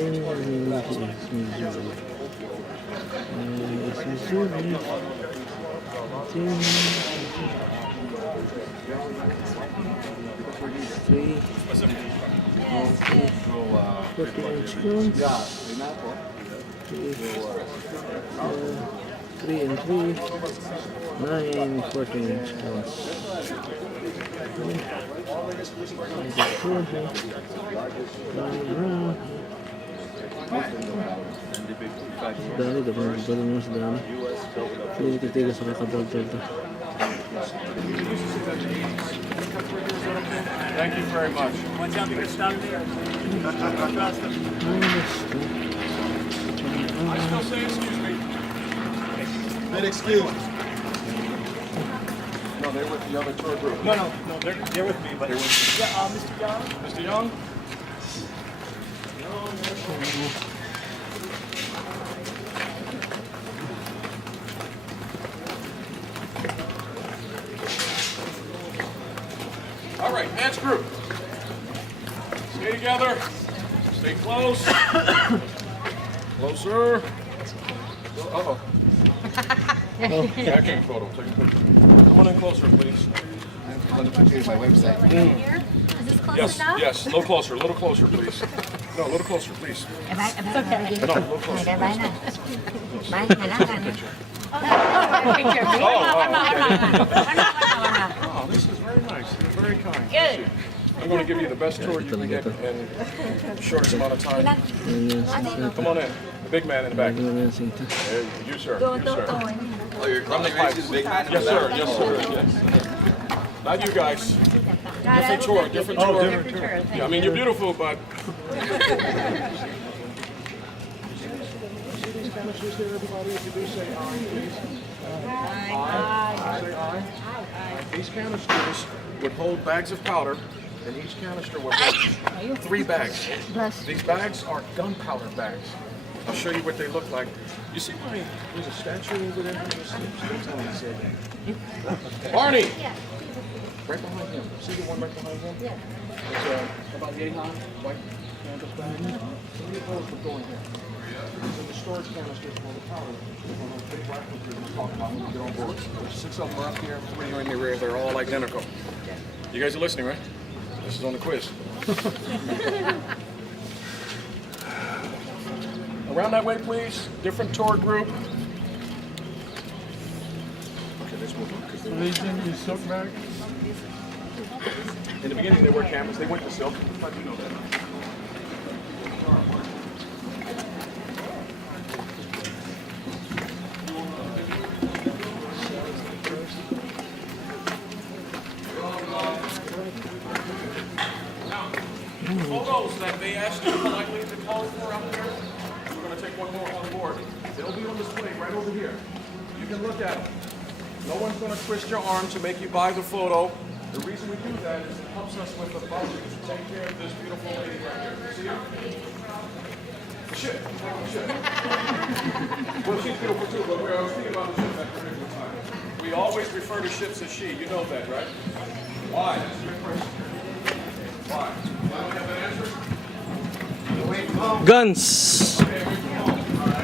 Three and three, 9 14-inch guns. Dali, dapat nagbaling mo sa dali. Hindi titigas sa kakadal-dal to. Thank you very much. Watch out, you're stuck there. I still say excuse me. Been excused. No, they're with the other tour group. No, they're with me, but yeah, Mr. Young. Mr. Young? All right, next group. Stay together. Stay close. Closer. Uh-oh. Action photo. Take a picture. Come on in closer, please. I'm going to put you in my website. Here? Is this close Yes, enough? yes. A little closer, please. No, a little closer, please. Okay. No, a little closer. Oh, this is very nice. You're very kind. Good. I'm going to give you the best tour you can get in the shortest amount of time. Come on in. The big man in the back. You, sir. You, sir. Oh, you're coming right to the big man in Yes, the sir. back? Yes, sir. Yes. Not you guys. Different tour. Different tour. Yeah, I mean, you're beautiful, but... These canisters would hold bags of powder, and each canister would hold 3 bags. These bags are gunpowder bags. I'll show you what they look like. You see why there's a statue over there? Barney! Right behind him. See the one right behind him? Yeah. It's about yay high, white canvas bag. 3 of those would go in here. So the storage canisters for the powder. On those big black ones we're talking about when we get on board. There's 6 of them are up here, 3 are in the rear. They're all identical. You guys are listening, right? This is on the quiz. Around that way, please. Different tour group. Okay, let's move on. Because Legion, silk bag. in the beginning, they were canvas. They went to silk. How do you know that? Photos that they asked you politely to call for out there, we're going to take one more on board. They'll be on display right over here. You can look at them. No one's going to twist your arm to make you buy the photo. The reason we do that is it helps us with the budget to take care of this beautiful lady right here. See her? The ship. The ship. Well, she's beautiful too, but I was thinking about the ship at particular time. We always refer to ships as she. You know that, right? Why? That's a good question. Why? Why don't you have an answer? Guns! Okay, wait, come on. All right.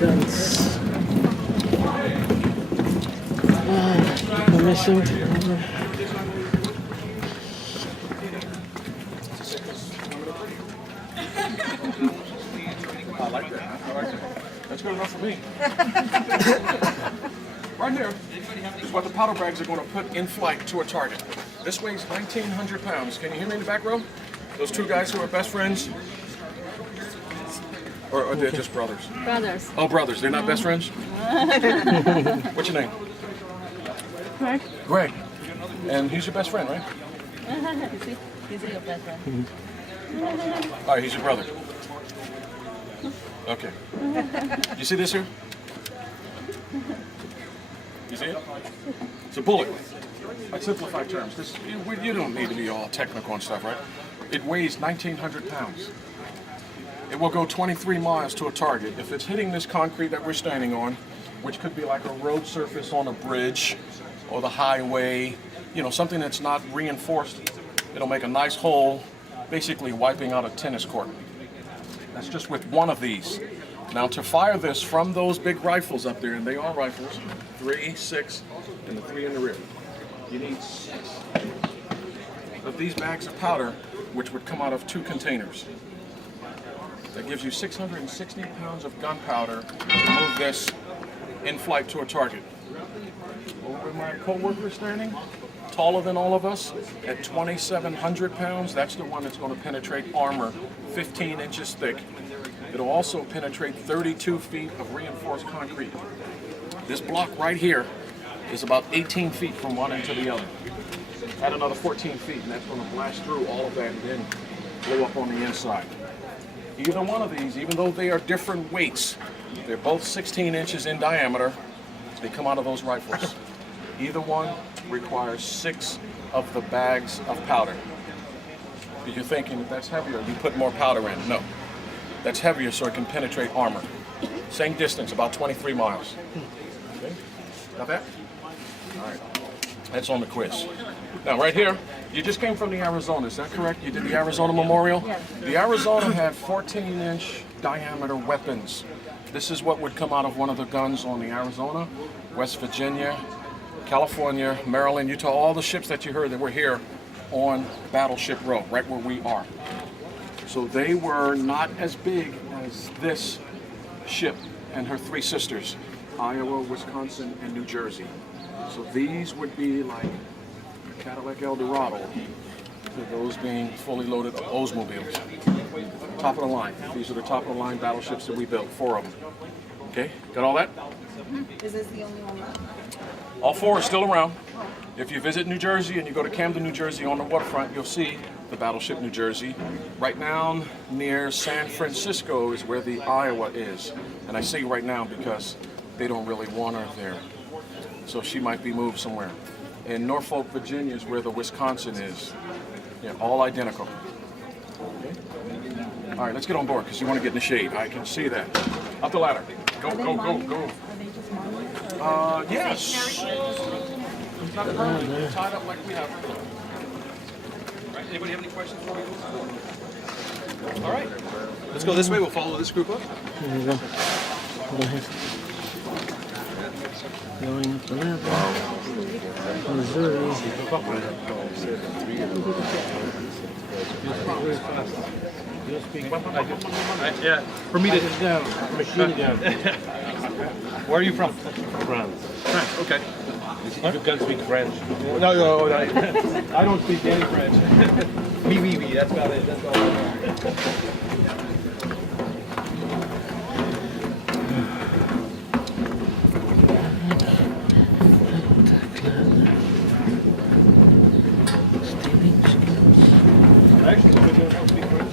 Guns. I'm missing. I like that. I like that. That's good enough for me. Right here is what the powder bags are going to put in flight to a target. This weighs 1,900 pounds. Can you hear me in the back row? Those 2 guys who are best friends? Or they're just brothers? Brothers. Oh, brothers. They're not best friends? What's your name? Greg. Greg. And he's your best friend, right? He's your best friend. All right, he's your brother. Okay. You see this here? You see it? It's a bullet. I simplify terms. You don't need to be all technical and stuff, right? It weighs 1,900 pounds. It will go 23 miles to a target. If it's hitting this concrete that we're standing on, which could be like a road surface on a bridge or the highway, you know, something that's not reinforced it'll make a nice hole, basically wiping out a tennis court. That's just with one of these. Now to fire this from those big rifles up there, and they are rifles, 3, 6, and the 3 in the rear, you need 6 of these bags of powder, which would come out of 2 containers. That gives you 660 pounds of gunpowder to move this in flight to a target. Over my co-worker standing, taller than all of us, at 2,700 pounds, that's the one that's going to penetrate armor 15 inches thick. It'll also penetrate 32 feet of reinforced concrete. This block right here is about 18 feet from one end to the other. Add another 14 feet, and that's going to blast through all of that and then blow up on the inside. Either one of these, even though they are different weights, they're both 16 inches in diameter. They come out of those rifles. Either one requires 6 of the bags of powder. If you're thinking if that's heavier, you put more powder in. No, that's heavier so it can penetrate armor. Same distance, about 23 miles. Okay, got that? All right, that's on the quiz. Now right here, you just came from the Arizona, is that correct? You did the Arizona Memorial? Yes. The Arizona had 14-inch diameter weapons. This is what would come out of one of the guns on the Arizona, West Virginia, California, Maryland, Utah, all the ships that you heard that were here on Battleship Row, right where we are. So they were not as big as this ship and her 3 sisters, Iowa, Wisconsin, and New Jersey. So these would be like Cadillac Eldorado, with those being fully loaded Oldsmobiles. Top of the line. These are the top of the line battleships that we built, 4 of them. Okay, got all that? Is this the only one left? All 4 are still around. If you visit New Jersey and you go to Camden, New Jersey on the waterfront, you'll see the battleship New Jersey. Right now near San Francisco is where the Iowa is. And I say right now because they don't really want her there. So she might be moved somewhere. And Norfolk, Virginia is where the Wisconsin is. Yeah, all identical. Okay. All right, let's get on board because you want to get in the shade. I can see that. Up the ladder. Go, go, go, go. Are they just monuments? Yes. Not permanently tied up like we have. Right, anybody have any questions for me? All right, let's go this way. We'll follow this group up. There you go. Go ahead. Going up the ladder. Missouri. Yeah, for me to machine gun. Where are you from? France. France, okay. You can speak French. No, I don't speak any French. Oui, that's about it. That's all I know. Actually, we don't speak French.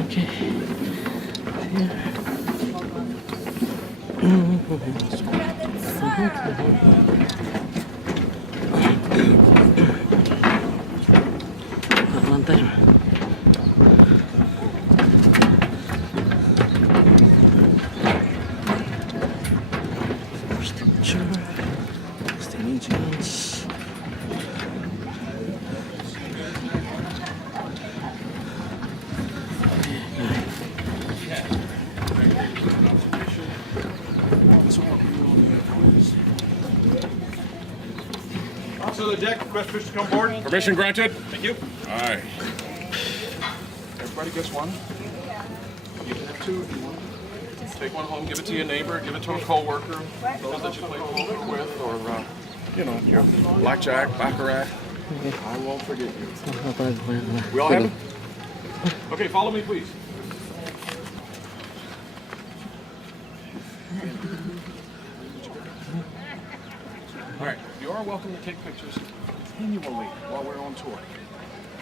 Okay. One time. First picture. Standing chance. Officer of the deck, request fish to come board. Permission granted? Thank you. All right. Everybody gets one. You can have 2 if you want. Take one home, give it to your neighbor, give it to a co-worker, those that you play poker with, or, your blackjack, baccarat. I won't forget you. We all have it? Okay, follow me, please. All right, you are welcome to take pictures continually while we're on tour.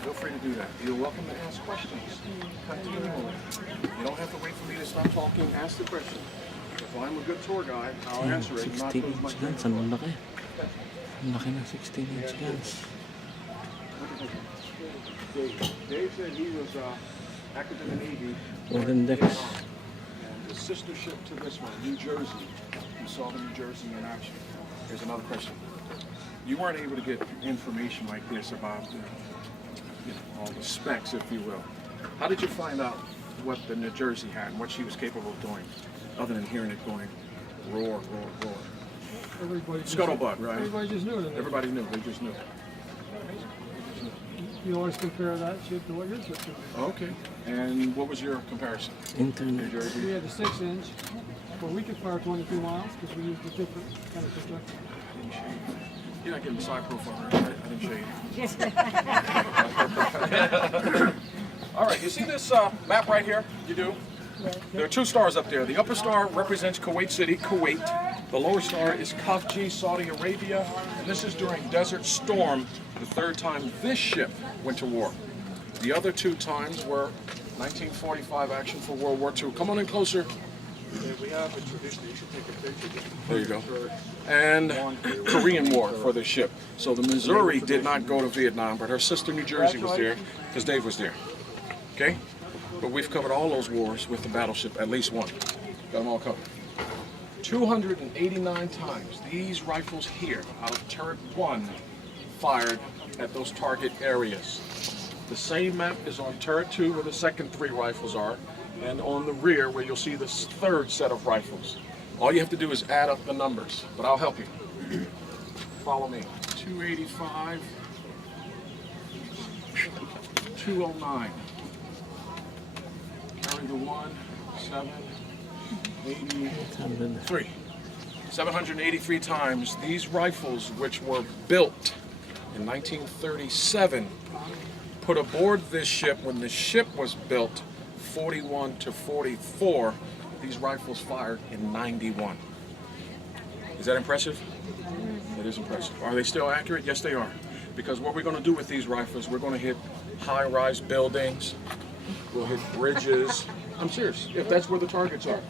Feel free to do that. You're welcome to ask questions continually. You don't have to wait for me to stop talking. Ask the question. If I'm a good tour guide, I'll answer it. Not 16 lose my inch guns. Ang laki. Ang laki ng 16 inch guns. Dave said he was active in the Navy. Quarterdeck. And sister ship to this one, New Jersey. You saw the New Jersey in action. Here's another question. You weren't able to get information like this about all the specs, if you will. How did you find out what the New Jersey had and what she was capable of doing, other than hearing it going roar, roar, roar? Everybody just, Scuttlebutt, right? Everybody just knew it. Everybody knew. They just knew. You always compare that ship to what your ship is. Okay. And what was your comparison? New Internet. Jersey. We had the 6-inch, but we could fire 22 miles because we used a different kind of projector. You're not getting side profile, right? I didn't show you. All right, you see this map right here? You do? There are two stars up there. The upper star represents Kuwait City, Kuwait. The lower star is Khafji, Saudi Arabia. And this is during Desert Storm, the third time this ship went to war. The other two times were 1945 action for World War II. Come on in closer. We have a tradition. You should take a picture. There you go. And Korean War for this ship. So the Missouri did not go to Vietnam, but her sister New Jersey was there because Dave was there. Okay? But we've covered all those wars with the battleship, at least one. Got them all covered. 289 times these rifles here out of turret 1 fired at those target areas. The same map is on turret 2 where the second 3 rifles are, and on the rear where you'll see the third set of rifles. All you have to do is add up the numbers, but I'll help you. Follow me. 285, 209. Carry the 1, 783. 783 times these rifles, which were built in 1937, put aboard this ship when the ship was built 41 to 44. These rifles fired in 91. Is that impressive? It is impressive. Are they still accurate? Yes, they are. Because what we're going to do with these rifles, we're going to hit high-rise buildings, we'll hit bridges. I'm serious, if that's where the targets are.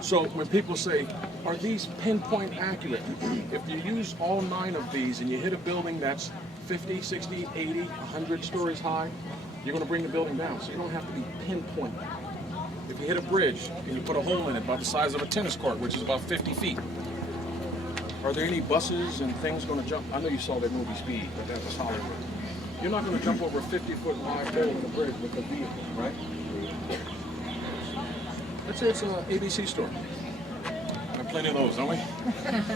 So when people say, are these pinpoint accurate? If you use all 9 of these and you hit a building that's 50, 60, 80, 100 stories high, you're going to bring the building down. So you don't have to be pinpoint. If you hit a bridge and you put a hole in it about the size of a tennis court, which is about 50 feet, are there any buses and things going to jump? I know you saw that movie Speed, but that was Hollywood. You're not going to jump over a 50-foot wide hole in a bridge with a vehicle, right? Let's say it's an ABC store. We have plenty of those, don't we?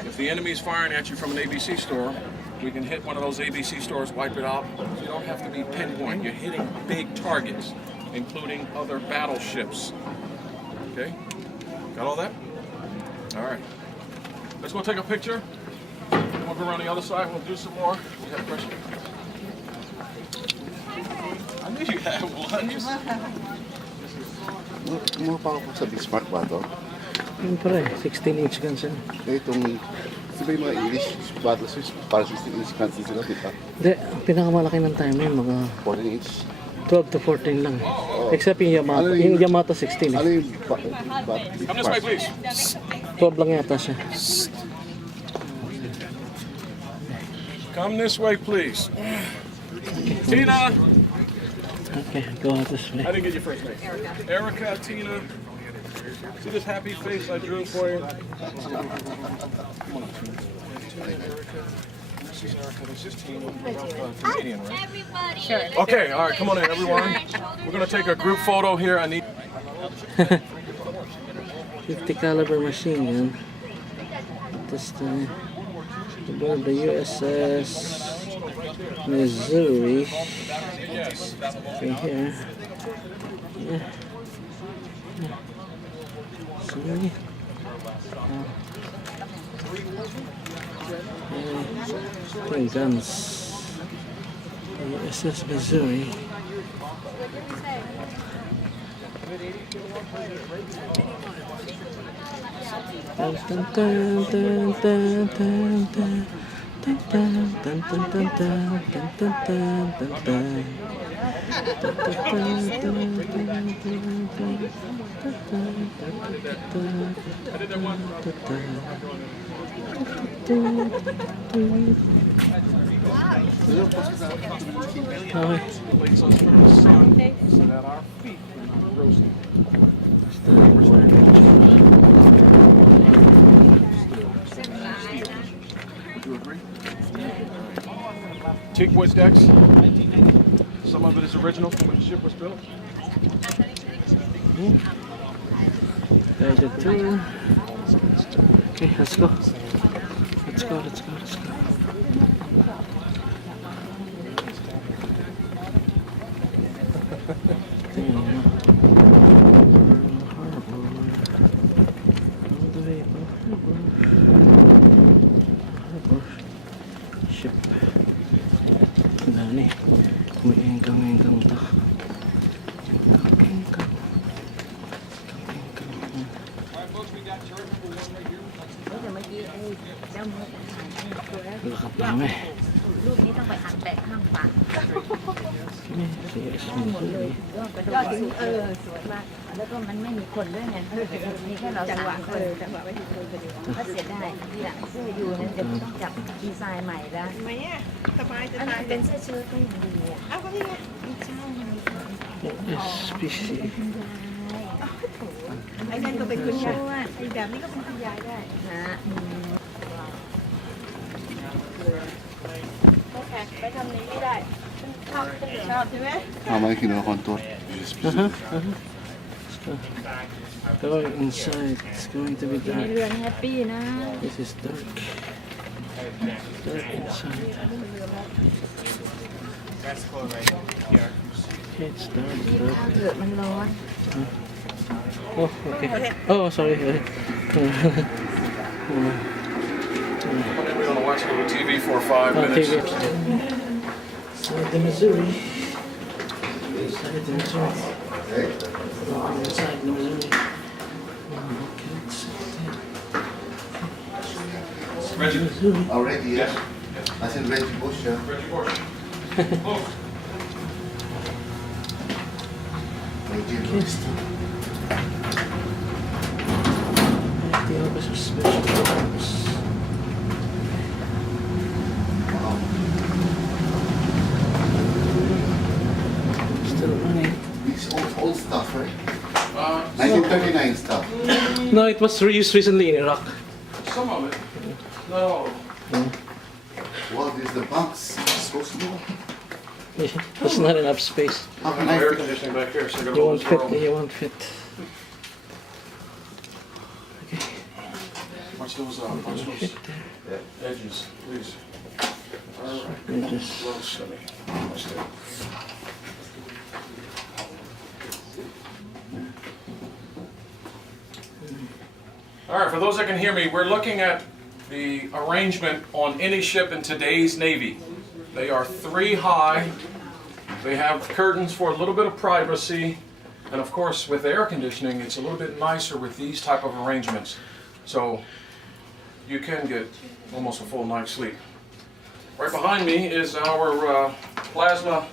If the enemy's firing at you from an ABC store, we can hit one of those ABC stores, wipe it out. You don't have to be pinpoint. You're hitting big targets, including other battleships. Okay? Got all that? All right. Let's go take a picture. We'll go around the other side. We'll do some more. You have a question? I knew you had one. Kumuha pa ako sa big smart ba ito? Yun pala eh, 16-inch guns yan. Itong, di ba yung mga English battleships, para 16-inch guns din sila, di ba? Hindi, ang pinakamalaki ng time yun, mga 14-inch. 12 to 14 lang. Except yung Yamato. Yung Yamato 16 Ano eh. yung Come this way, please. 12 lang yata siya. Come this way, please. Tina! Okay, go out this way. I didn't get your first name. Erica, Tina. See this happy face I drew for you? Come on up, Tina. Erica. This is Erica. This is Tina. You're both Canadian, right? Everybody. Sure. Okay, all right, come on in, everyone. We're going to take a group photo here. I need... 50 caliber machine gun. This time, aboard the USS Missouri. Okay, here. Yeah. Missouri. Okay, guns. USS Missouri. Dun, dun, dun, dun, dun, dun, dun. Dun, dun, dun, dun, dun, dun, dun, dun, dun, dun, dun. Dun, dun, dun, dun, dun, Okay. Plates us from the sun so that our feet are not roasting. Start recording. antique wood decks. Some of it is original from when the ship was built. Guided tour. Okay, let's go. Let's go. Tingnan mo. Harbor. All the way to harbor. Ship. Ang dami. Umiingkang-ingkang to. Ingkang. Lakad namin. รูปนี้ต้องไปอัดแปะข้างฝา USS หมดเลย Missouri. ยอดถึงสวยมาก แล้วก็มันไม่มีคนด้วยไงมีแค่เรา3 คนจังหวะไม่ถึงคนพอดีก็เสียดายที่หลังเสื้ออยู่นั้นจะต้องจับดีไซน์ใหม่แล้ว ทำไมอ่ะสบายจะ อัน ตา นั้ ย นเป็นเสื้อเชิ้ตก็ยังดีอ่ะ อ้าวก็นี่ไง ไม่ใช่ SPC. ไอ้นั่นก็เป็นคุณยาย ว่า ไอ้แบบนี้ก็เป็นคุณยายได้ ฮะไปทำนี้ไม่ได้ชอบใช่ไหม Mamaya kinuha ko ang tour. Going inside. It's going to be ใน dark. เรือนแฮปปี้นะ This is dark. Dark inside. Okay, it's dark. ที่ข้าวเถอะมันร้อน Oh, okay. Oh, sorry. We're gonna watch a little TV for 5 Okay, minutes. Inside the Missouri. Inside the Missouri. Inside the Missouri. Okay, Reggie. Missouri. Already, yeah? I said Reggie Bush, yeah? Reggie Bush. Reggie Bush. The office of special programs. Still running. It's old stuff, right? 1939 1939 stuff. No, it was reused recently in Iraq. Some of it. Not all of it. What is the box supposed to do? There's not enough space. How can I Air fit? conditioning back here, so I gotta You hold won't this fit. door open. You won't fit. Watch those Fit there. edges, please. Alright. Edges. Close, let me. Watch that. Alright, for those that can hear me, we're looking at the arrangement on any ship in today's Navy. They are 3 high. They have curtains for a little bit of privacy. And of course, with air conditioning, it's a little bit nicer with these type of arrangements. So you can get almost a full night's sleep. Right behind me is our plasma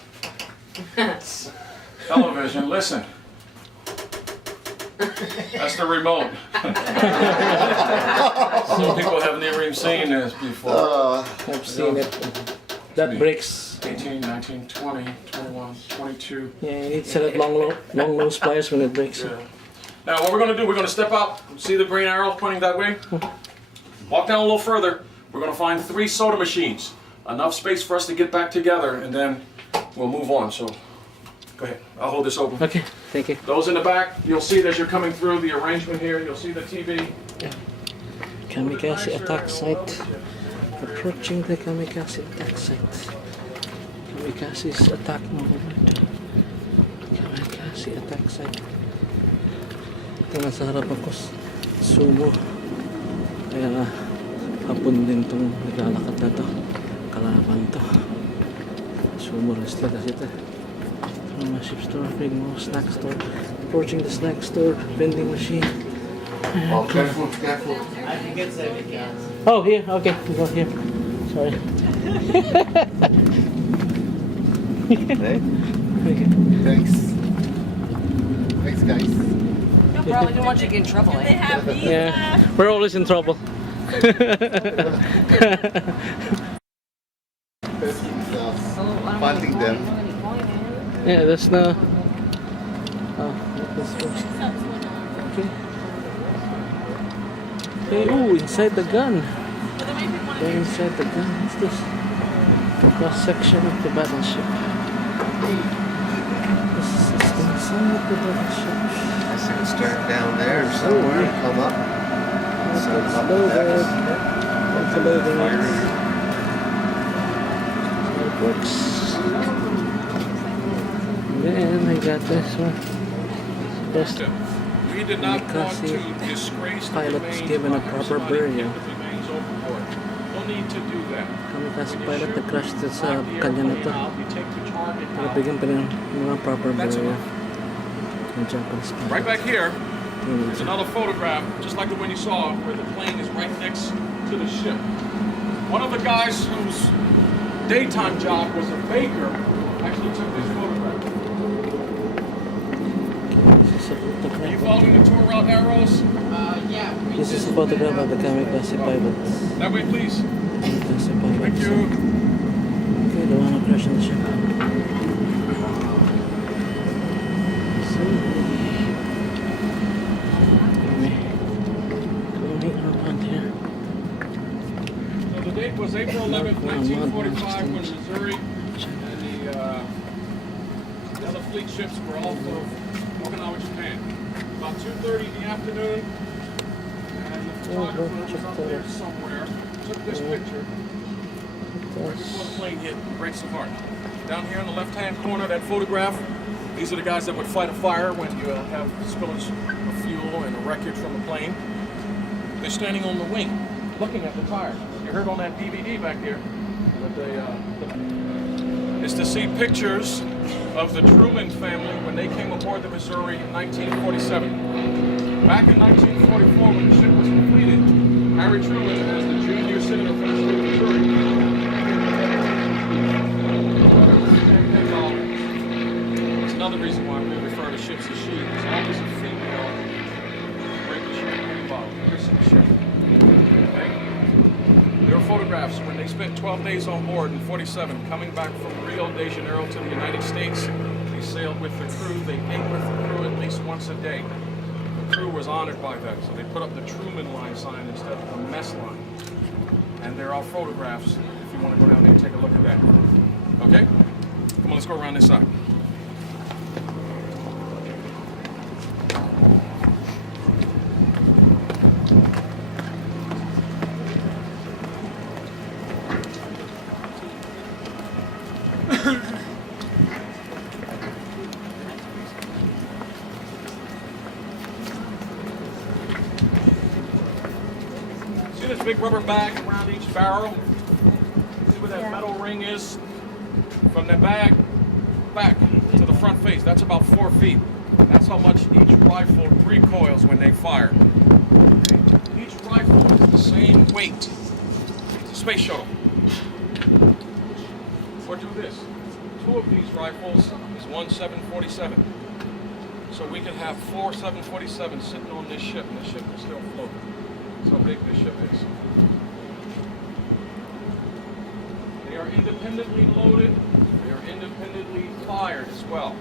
television. Listen. That's the remote. Some people haven't even seen this before. I've seen it. That breaks. 18, 19, 20, 21, 22. Yeah, you need to set it long nose pliers when it breaks. Yeah. Now what we're going to do, we're going to step out. See the green arrow pointing that way? Walk down a little further. We're going to find 3 soda machines. Enough space for us to get back together, and then we'll move on. So go ahead. I'll hold this open. Okay, thank you. Those in the back, you'll see as you're coming through the arrangement here, you'll see the TV. Kamikaze attack site. Approaching the kamikaze attack site. Kamikaze's attack mode. Kamikaze attack site. Ito nasa harap ako. Sumo. Kaya hapon din itong naglalakad na to. Kalaban to. Sumo wrestler kasi ito. From a ship store, big mall, snack store. Approaching the snack store, vending machine. Oh, careful, careful. Oh, here, okay, we go here. Sorry. Right? Okay. Thanks. Thanks, guys. No problem, don't want you to get in trouble, eh? They have these, Yeah, we're always in trouble. Funding them. Yeah, there's no. Oh, this first. Okay. Okay, ooh, inside the gun. They're inside the gun. What's this? cross section of the battleship. This is inside the battleship. I see it start down there somewhere and come up. It's So up loaded. there. It's loaded. It works. Then I got this one. Just We did not want Because to the disgrace the pilot's remains given a by having proper somebody burial. get the remains overboard. No need to do that. kamikaze pilot na crash sa Lock the kanya na to. airplane out, you take the target Pero out. bigyan pa rin mga proper That's burial. enough. Yung Japanese pilot. Right back here, Yun, there's another photograph, just like the one you saw, where the plane is right next to the ship. One of the guys whose daytime job was a baker actually took this photograph. This is a Are you photograph. following the tour route arrows? This is a photograph of the kamikaze pilots. That way, please. Kamikaze pilots. Thank you. Okay, the one who crashed on the ship. So, going around here. So the date was April 11th, 1945, when Missouri and the other fleet ships were off of Okinawa, Japan. About 2:30 in the afternoon, and the photographer was up there somewhere, took this picture right before the plane hit and breaks apart. Down here in the left-hand corner, that photograph, these are the guys that would fight a fire when you have spillage of fuel and a wreckage from a plane. They're standing on the wing, looking at the tires. You heard on that DVD back there that is to see pictures of the Truman family when they came aboard the Missouri in 1947. Back in 1944, when the ship was completed, Harry Truman, as the junior senator from the state of Missouri, it's another reason why we refer to ships as she. There's always a female bring the champagne bottle. Here's some ship. Okay? There are photographs when they spent 12 days on board in 47, coming back from Rio de Janeiro to the United States. They sailed with the crew. They ate with the crew at least once a day. The crew was honored by that, so they put up the Truman line sign instead of the mess line. And there are photographs if you want to go down there and take a look at that. Okay? Come on, let's go around this side. See this big rubber bag around each barrel? See where that metal ring is? From the bag back to the front face, that's about 4 feet. That's how much each rifle recoils when they fire. Each rifle is the same weight. It's a space shuttle. Or do this. 2 of these rifles is 1 747. So we could have 4 747s sitting on this ship and the ship will still float. That's how big this ship is. They are independently loaded. They are independently fired as well.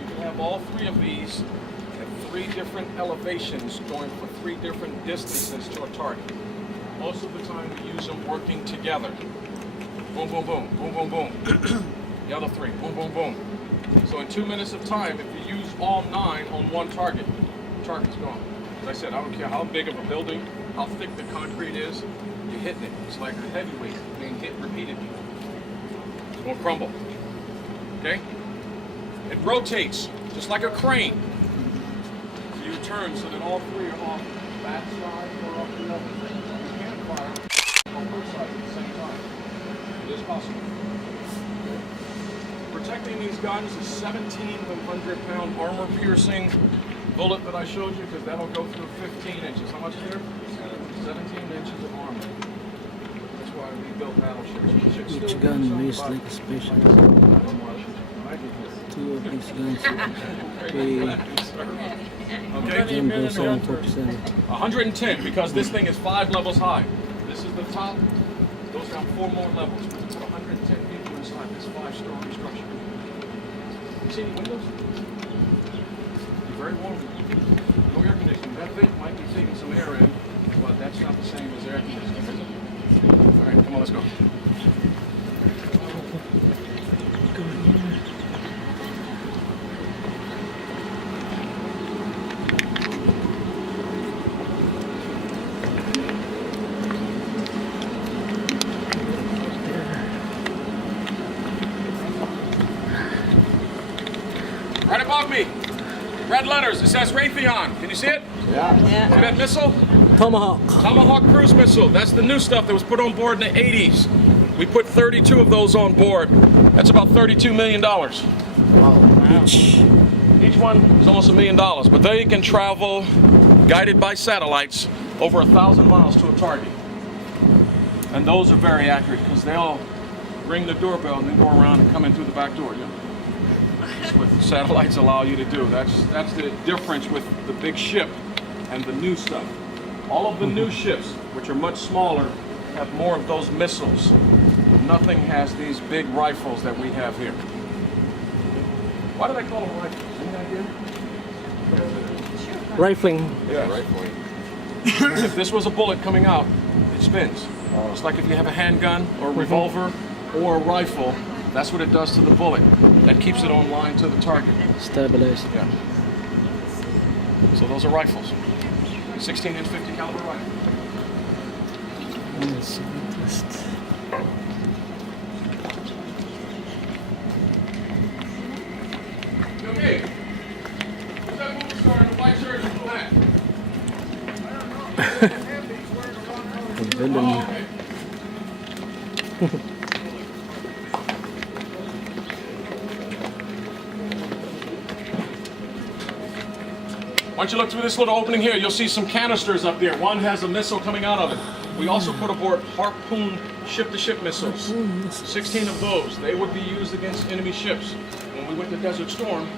You can have all 3 of these at 3 different elevations going for 3 different distances to a target. Most of the time we use them working together. Boom, boom, boom, boom, boom, boom. The other 3, boom, boom, boom. So in 2 minutes of time, if you use all 9 on one target, the target's gone. As I said, I don't care how big of a building, how thick the concrete is, you're hitting it. It's like a heavyweight being hit repeatedly. It won't crumble. Okay? It rotates, just like a crane. So you turn so that all 3 are off that side or off the other. You can't fire on both sides at the same time. It is possible. Protecting these guns is 1,700-pound armor-piercing bullet that I showed you, because that'll go through 15 inches. How much there? 17 inches of armor. That's why we built battleships. Each gun weighs like a spaceship. 2 of these guns weigh Okay? 10.747. 110, because this thing is 5 levels high. This is the top. Goes down 4 more levels. We put 110 people inside this 5-story structure. You see any windows? It's very warm. No air conditioning. That vent might be taking some air in, but that's not the same as air conditioning, is it? All right, come on, let's go. red letters. It says Raytheon. Can you see it? Yeah. See that missile? Tomahawk. Tomahawk cruise missile. That's the new stuff that was put on board in the 80s. We put 32 of those on board. That's about $32 million. Each one is almost $1 million, but they can travel guided by satellites over 1,000 miles to a target. And those are very accurate because they'll ring the doorbell and then go around and come in through the back door. Yeah. That's what satellites allow you to do. That's the difference with the big ship and the new stuff. All of the new ships, which are much smaller, have more of those missiles. Nothing has these big rifles that we have here. Why do they call them rifles? Any idea? Rifling. Yeah, rifling. If this was a bullet coming out, it spins. It's like if you have a handgun or a revolver or a rifle, that's what it does to the bullet. That keeps it on line to the target. Stabilized. Yeah. So those are rifles. 16-inch 50 caliber rifle. Okay. Who's that movie star in the white shirt and blue hat? The villain. Oh, okay. Once you look through this little opening here, you'll see some canisters up there. One has a missile coming out of it. We also put aboard Harpoon ship-to-ship missiles. 16 of those. They would be used against enemy ships. When we went to Desert Storm,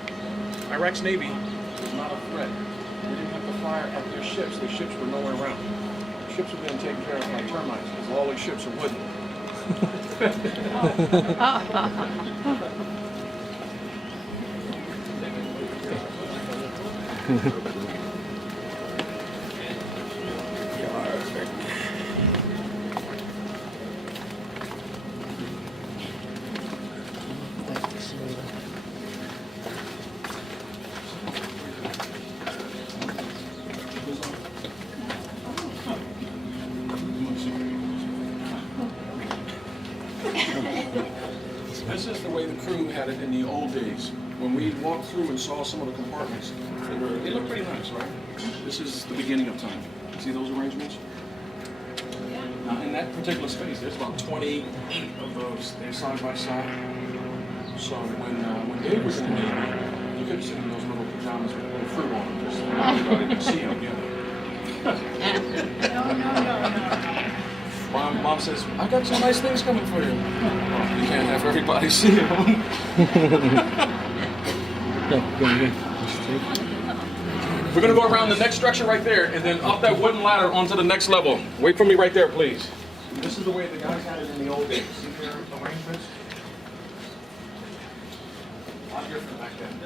Iraq's Navy was not a threat. They didn't have to fire at their ships. Their ships were nowhere around. Ships were being taken care of by termites because all their ships are wooden. This is the way the crew had it in the old days. When we walked through and saw some of the compartments, they look pretty nice, right? This is the beginning of time. See those arrangements? Now, in that particular space, there's about 28 of those. They're side by side. So when Dave was in the Navy, you could see those little pajamas with little fruit on them. Just everybody could see them, Mom says, I got some nice things coming for you. Well, you can't have everybody see them. We're going to go around the next structure right there and then up that wooden ladder onto the next level. Wait for me right there, please. This is the way the guys had it in the old days. See their arrangements? A lot different back then.